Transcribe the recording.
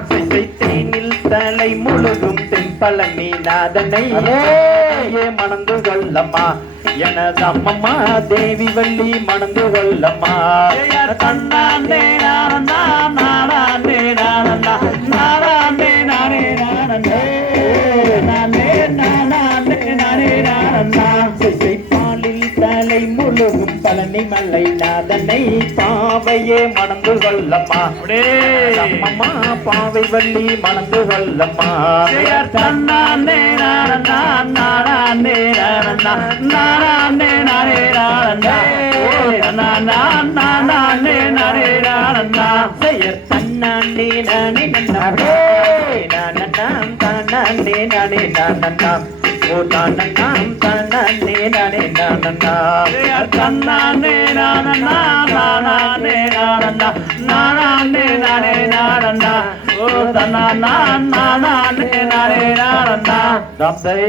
தேனில் தலை முழுதும் தென்பழனி நாதனை மணந்து கொள்ளம்மா எனது அம்மம்மா தேவி வள்ளி மணந்து கொள்ளம்மா தன்னாண்டே நானந்தா நானே நானந்தா நானே நானே நானந்தே நானே நானே நானே நானந்தா பாலில் தலை முழுகும் பழனி மலை நாதனை பாவையே மணந்து கொள்ளம்மா அம்மம்மா பாவை வள்ளி மணந்து கொள்ளம்மா தன்னாண்டே நானந்தா நானே நானந்தா நானே நானே நானந்தா நானே நானே நானந்தா செயற் தன்னாண்டே நானே நன்னாரே நானந்தாம் தானே நானே நானந்தாம் ஓ தானந்தாம் தானே நானே நானந்தாம் தன்னாண்டே நானந்தா நானே நானந்தா நானே நானே நானந்தா ஓ தன்னா நானே நானே நானந்தா தாம்சை